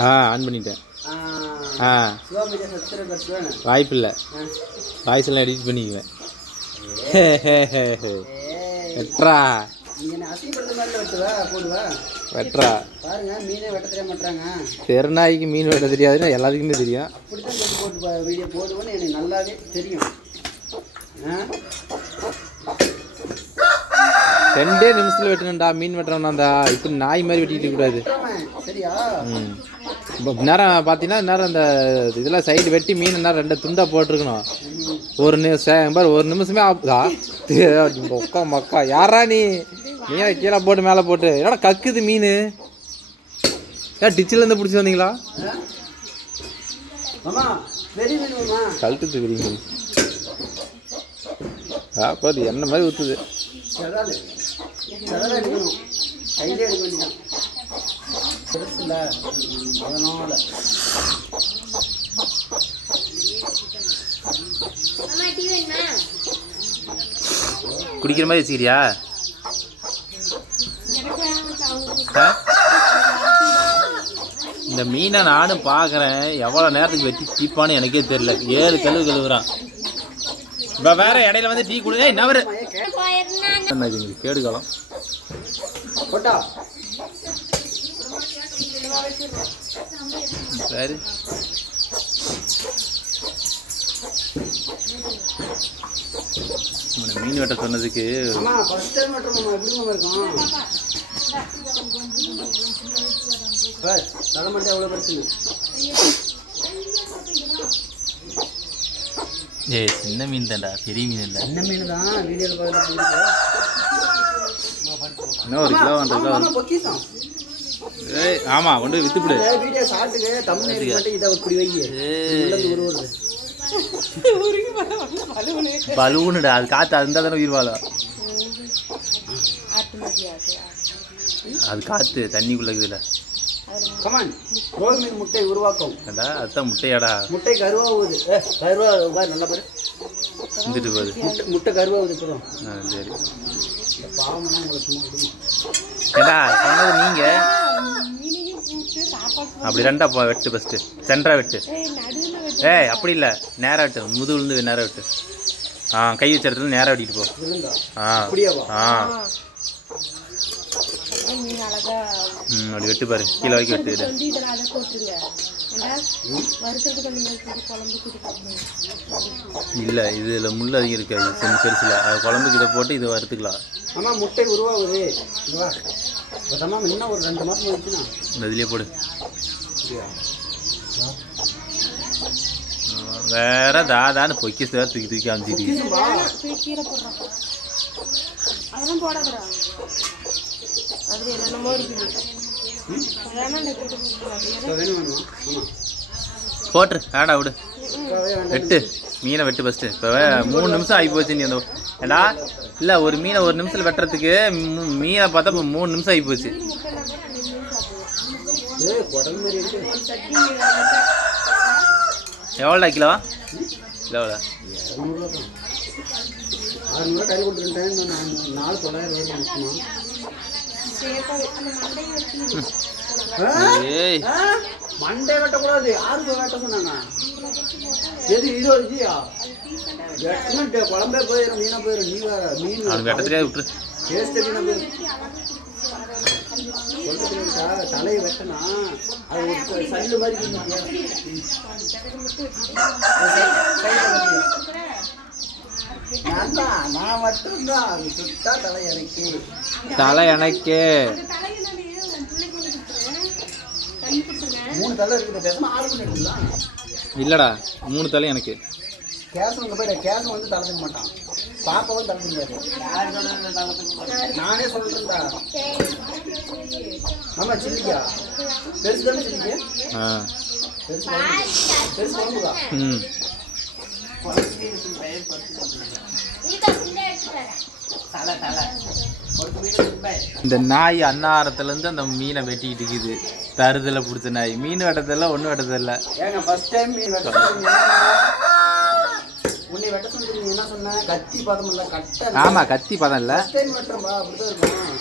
ஆ on பண்ணிட்டேன் ஆ, வாய்ப்பு இல்லை. வாய்ஸ் எல்லாம் எடிட் பண்ணிக்குவேன். தெரிய மாட்டாங்க தெருநாய்க்கு மீன் வெட்ட தெரியாதுன்னு எல்லாத்துக்குமே தெரியும் அப்படித்தான் சொல்லி போட்டு பா- வீடியோ போடுவேன்னு எனக்கு நல்லாவே தெரியும் ஆ? ரெண்டே நிமிஷத்தில் வெட்டணும்டா மீன் வெட்டுறோம்னா இப்படி நாய் மாதிரி வெட்டிட்டு கூடாது. நேரம் பார்த்தீங்கன்னா நேரம் அந்த இதெல்லாம் சைடு வெட்டி மீன் நேரம் ரெண்டு துண்டா போட்டிருக்கணும். ஒரு நிமிஷம் பாரு ஒரு நிமிஷமே ஆகுதா? ஒக்கா மக்கா. யாரா நீ? மீனை கீழே போட்டு மேலே போட்டு? என்னடா கக்குது மீன்? ஏன் டிச்சில் இருந்து பிடிச்சி வந்தீங்களா? பெரிய மீன் பாரு என்ன மாதிரி ஊற்றுது செதாலு செதல் எடுக்கணும் கையில் எடுக்க வேண்டியதான் பெருசு இல்லை அதனால குடிக்கிற மாதிரி வச்சுக்கிறியா? இந்த மீனை நானும் பார்க்குறேன். எவ்வளோ நேரத்துக்கு வெட்டி தீப்பான்னு எனக்கே தெரியல. ஏழு கழுவு கழுவுறான். இப்போ வேற இடையில வந்து டீ கொடு நவரு என்னது கேடு காலம் சரி. மீன் வெட்ட சொன்னதுக்கு அம்மா ஃபர்ஸ்ட் டைம் மட்டும் மாமா எப்படி மாமா இருக்கும் பார், தலை மட்டும் எவ்வளோ பிரச்சனை ஏய் சின்ன மீன் தான்டா பெரிய மீன் இல்லை சின்ன மீன் தான் வீடியோவில் இன்னும் ஒரு கிலோ ஒன்றரை கிலோ ஆமா பொக்கிசம் ஏய் ஆமாம் கொண்டு வித்துப்பிடு. வீடியோ ஷார்ட்டுக்கு தமிழ் மட்டும் இதை இப்படி வை. பலூனுடா அது காற்று அது இருந்தால் தானே உயிர் வாழும் அது? காற்று தண்ணிக்குள்ள இருக்குதுல்ல கமான் ரோல் மீன் முட்டை உருவாக்கும். ஏண்டா அதுதான் முட்டையாடா. முட்டை கருவாகுது ஏ கருவா பாரு நல்லா பாரு. வந்துட்டு முட்டை முட்டை கருவாகுது இப்போ. ஆ சரி. பாவம்னா உங்களுக்கு சும்மா ஏடா சொன்னது நீங்கள் அப்படி ரெண்டா போ வெட்டு ஃபஸ்ட்டு சென்டரா வெட்டு. ஏய் அப்படி இல்லை. நேரா வெட்டு. முதுகுலேருந்து நேரா வெட்டு. ஆ கை வச்ச இடத்துல நேரா வெட்டிட்டு போ. ஆ. அப்படி வெட்டு பாரு. கீழே வரைக்கும் வெட்டு விடு. இல்லை இதில் முள் அதிகம் இருக்காது கொஞ்சம் பெருசில். அது குழம்புக்கு இதை போட்டு இதை வறுத்துக்கலாம். முட்டை உருவாகுது. இன்னும் ஒரு ரெண்டு இதுலேயே போடு. வேற தாதான்னு பொக்கி சார் தூக்கி தூக்கி அமுச்சிட்டு அதெல்லாம் அது என்னென்னமோ இருக்குது. போட்டுரு ஆடா விடு. வெட்டு மீனை வெட்டு ஃபஸ்ட்டு இப்போ மூணு நிமிஷம் ஆகி போச்சு நீ அந்த ஏடா இல்லை ஒரு மீனை ஒரு நிமிஷத்தில் வெட்டுறதுக்கு மீனை பார்த்தா இப்போ மூணு நிமிஷம் ஆகி போச்சு எவ்வளோடா கிலோ? எவ்வளோ கறி நாலு தொள்ளாயிரம் ரூபாய் மண்டே வெட்டக்கூடாது. போய் வெட்ட சொன்னாங்க. எது இது ஒரு இதுயா வெட்டினா குழம்பே போயிடும் மீனா போயிடும் நீ வேற மீன் அவனுக்கு வெட்ட டேஸ்ட் மீனா போயிடும் தலையை வெட்டினா அது ஒரு சல்லு மாதிரி? நான் தான் நான் மட்டும்தான். சுத்தா தலை எனக்கு. தலை எனக்கே. மூணு தலை இருக்குது. பேசாம ஆறு மணி எடுக்கலாம் இல்லைடா மூணு தலை எனக்கு. கேசம் அங்கே போயிட. கேசம் வந்து தலை திங்க மாட்டான். பாப்பாவும் தலை திங்காது. நானே சொல்றேன்டா. ஆமா சில்லிக்கா பெருசு தானே சில்லிக்கு ஆ. பெருசு குழம்பு. பெருசு குழம்புதா ம். இந்த நாய் அன்னாரத்துலேருந்து அந்த மீனை வெட்டிக்கிட்டு இருக்குது. தருதலை பிடிச்ச நாய். மீன் வெட்டதில்ல ஒன்றும் வெட்டதில்ல ஏங்க ஃபர்ஸ்ட் டைம் மீன் உன்னை வெட்ட சொன்னீங்க என்ன சொன்ன? கத்தி பதம் இல்ல கட்ட ஆமாம் கத்தி பதம் இல்லை. டைம் வெட்டுறப்பா அப்படிதான் இருக்கும்?